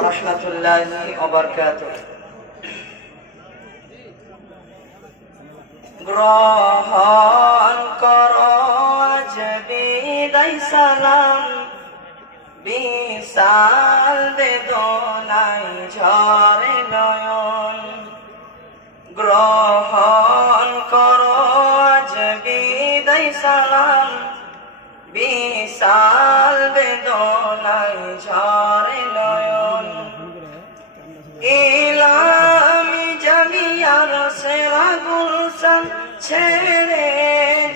রাহমাতুল্লাহি ওয়া বারাকাতুহু। গ্রহণ করো আজ বিদায় সালাম, বিশাল বেদনায় ঝরে নয়ন। গ্রহণ করো আজ বিদায় সালাম, বিশাল বেদনায় ঝরে নয়ন। ইলামি জামিয়ার সেরা গুলশান ছেড়ে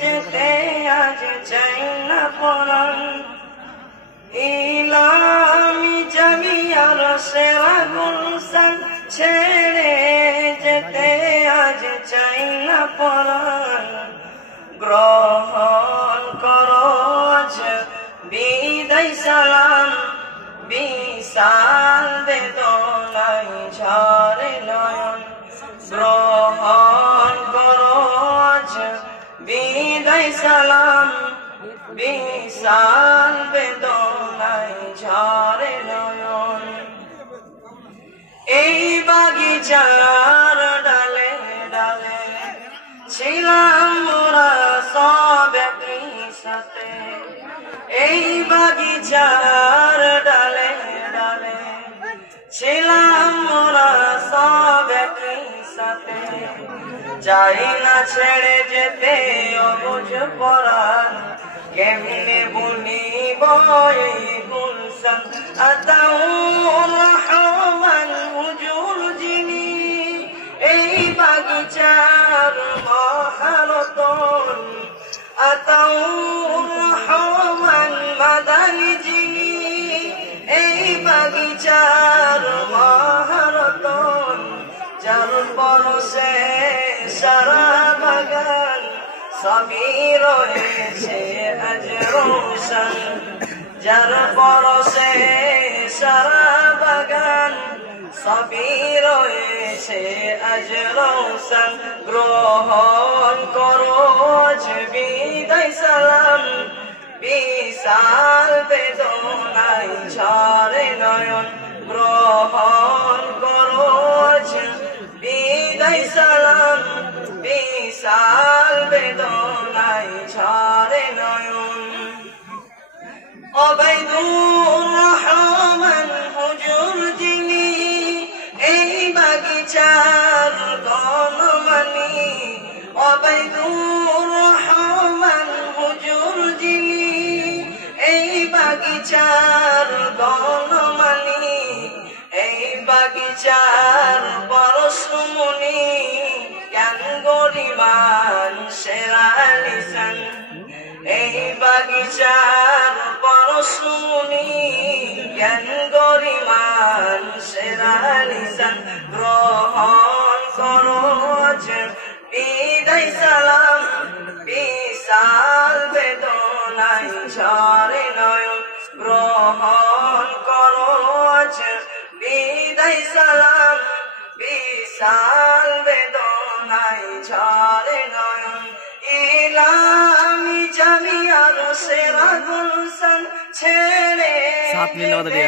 যেতে আজ চাই না পরাণ। ইলামি জামিয়ার সেরা গুলশান ছেড়ে যেতে আজ চাই না পরাণ। গ্রহণ করো আজ বিদায় সালাম, বিশাল বেদনায় ঝরে নয়ন। গ্রহণ করো আজ বিদায় সালাম, বিশাল বেদনায় ঝরে নয়ন। এই বাগিচার ডালে ডালে ছিলাম মোরা সব একই সাথে। এই বাগিচার ডালে ডালে ছিলাম মোরা সব একই সাথে। চাই না ছেড়ে যেতে অবুঝ পরাণ, কেমনে বুনিব এই গুলশান। আতাউর রহমান হুজুর যিনি, এই বাগিচার মহারতন। আতাউর রহমান মাদানী যিনি, এই বাগিচার মহারতন। যার পরশে সারা বাগান সবই রয়েছে আজ রোশন। যার পরশে সারা বাগান সবই রয়েছে আজ রোশন। গ্রহণ করো আজ বিদায় সালাম, বিশাল বেদনায় ঝরে নয়ন। গ্রহণ করো আজ বিদায় সালাম, বিশাল বেদনায় ঝরে নয়ন। ওবায়দুর রহমান হুজুর যিনি, এই বাগিচার গণমানি। ওবায়দুর রহমান হুজুর যিনি, এই বাগিচার গণমানি। এই বাগিচার পরশমণি, জ্ঞান গরিমান সেরা লিসান। এই বাগিচার পরশমণি, জ্ঞান গরিমান সেরা লিসান। গ্রহণ করো আজ বিদায় সালাম, বিশাল বেদনায় ঝরে নয়ন। গ্রহণ করো আজ বিদায় সালাম, বিশাল বেদনায় ঝরে নয়ন। ইলামি জামিয়ার সেরা গুলশান ছেড়ে যেতে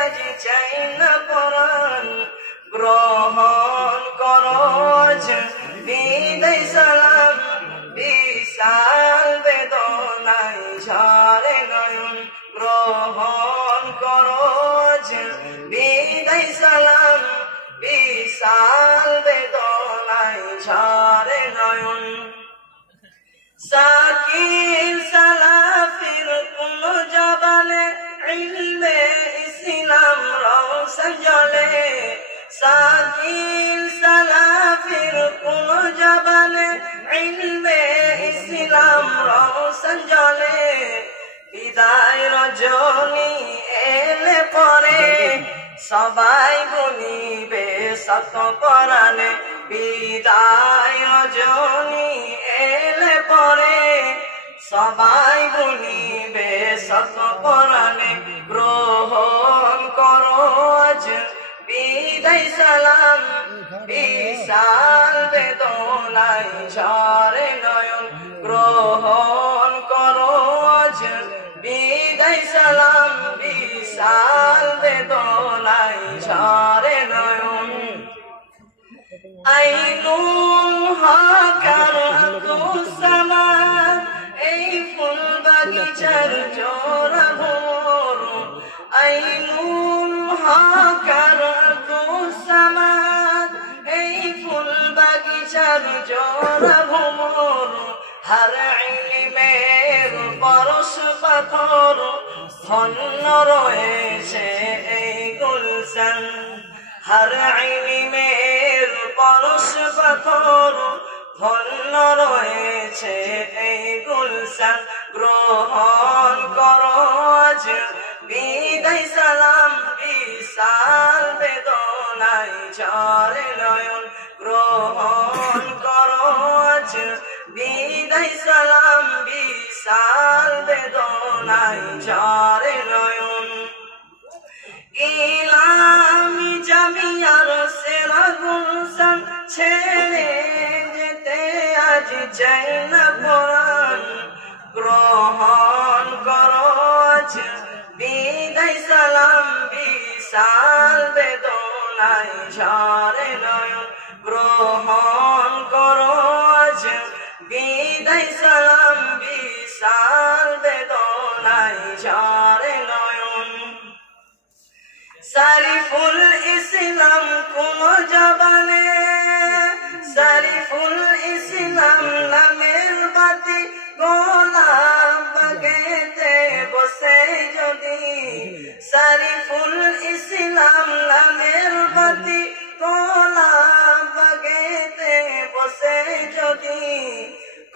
আজ চাই না পরাণ। গ্রহণ করো আজ বিদায় সালাম, বিশাল বেদনায় ঝরে নয়ন। গ্রহণ করো আজ বিদায় সালাম, বিশাল বেদনায় ঝরে নয়ন। সাকির সালাফির কোন জবানে ইলমে ইসলাম রওশন জ্বলে। সাকির সালাফির কোন জবানে ইলমে ইসলাম রওশন জ্বলে। বিদায় রজনী এলে পরে সবাই গুনিবে শত পরাণে। বিদায় রজনী এলে পরে সবাই গুনিবে শত পরাণে। গ্রহণ করো আজ বিদায় সালাম, বিশাল বেদনায় ঝরে নয়ন। গ্রহণ করো আজ বিদায় সালাম, বিশাল বেদনায় ঝরে নয়ন আইনুল হকার আব্দুস-সামাদ এই ফুল বাগিচার জোড়া ভোর আইনুল হকার আব্দুস-সামাদ এই ফুল বাগিচার জোড়া ভোর হর ইলমের পরশ পাথর ধন্য রয়েছে এই গুলশান হর ইলমের পরশ পাথর ধন্য রয়েছে এই গুলশান গ্রহণ করো আজ বিদায় সালাম বিশাল বেদনায় ঝরে নয়ন গ্রহণ করো আজ বিদায় সালাম বিশাল বেদনায় ঝরে নয়ন ইলামি জামিয়ার সেরা গুলশান ছেড়ে যেতে আজ চাই না পরাণ গ্রহণ করো আজ বিদায় সালাম বিশাল বেদনায় ঝরে নয়ন গ্রহণ করো আজ বিদায় সালাম বিশাল বেদনায় ঝরে নয়ন সারিফুল ইসলাম কোন জবানে সারিফুল ইসলাম নামের বাতি গোলাপ বাগেতে বসে যদি সারিফুল ইসলাম নামের বাতি গোলাপ বাগেতে বসে যদি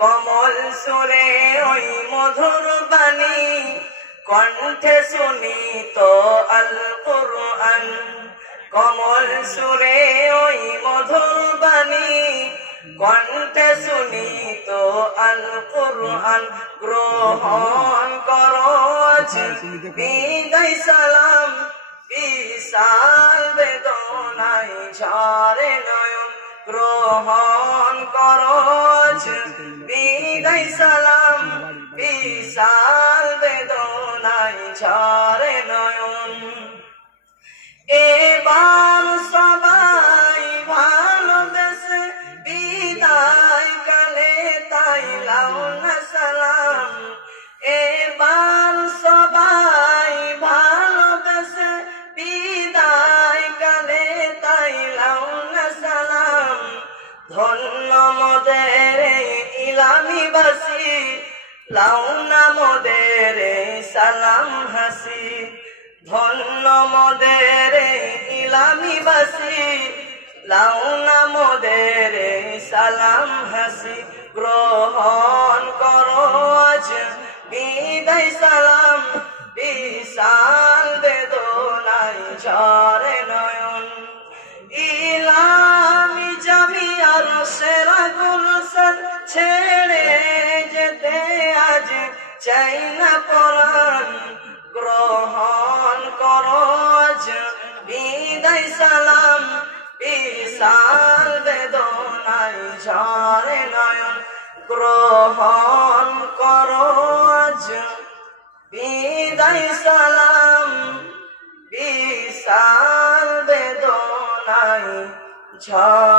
কমল সুরে ওই মধুর বাণী কণ্ঠে শুনি তো আল কুরআন কমল সুরে ওই মধুর বাণী কণ্ঠে শুনি তো আল কুরআন গ্রহণ করো আজ বিদায় সালাম বিশাল বেদনায় ঝরে নয়ন গ্রহণ করো আজ বিদায় সালাম বিশাল বেদনায় ঝরে নয়ন এবার সবাই ভালোবেসে বিদায় কালে তাই লাও না সালাম এবার সবাই ভালোবেসে বিদায় কালে তাই লাও না সালাম ধন্য মোদের ইলামিবাসী লাও না মোদের সালাম হাসি ধন্য মোদের ইলামিবাসী লাও না মোদের সালাম হাসি গ্রহণ করো আজ বিদায় সালাম বিশাল বেদনায় ঝরে নয়ন ইলামি জামিয়ার সেরা গুলশান ছেড়ে যেতে আজ চাই না পরাণ গ্রহণ করো আজ বিদায় সালাম বিশাল বেদনায় ঝরে নয়ন গ্রহণ করো আজ বিদায় সালাম বিশাল বেদনায় ঝরে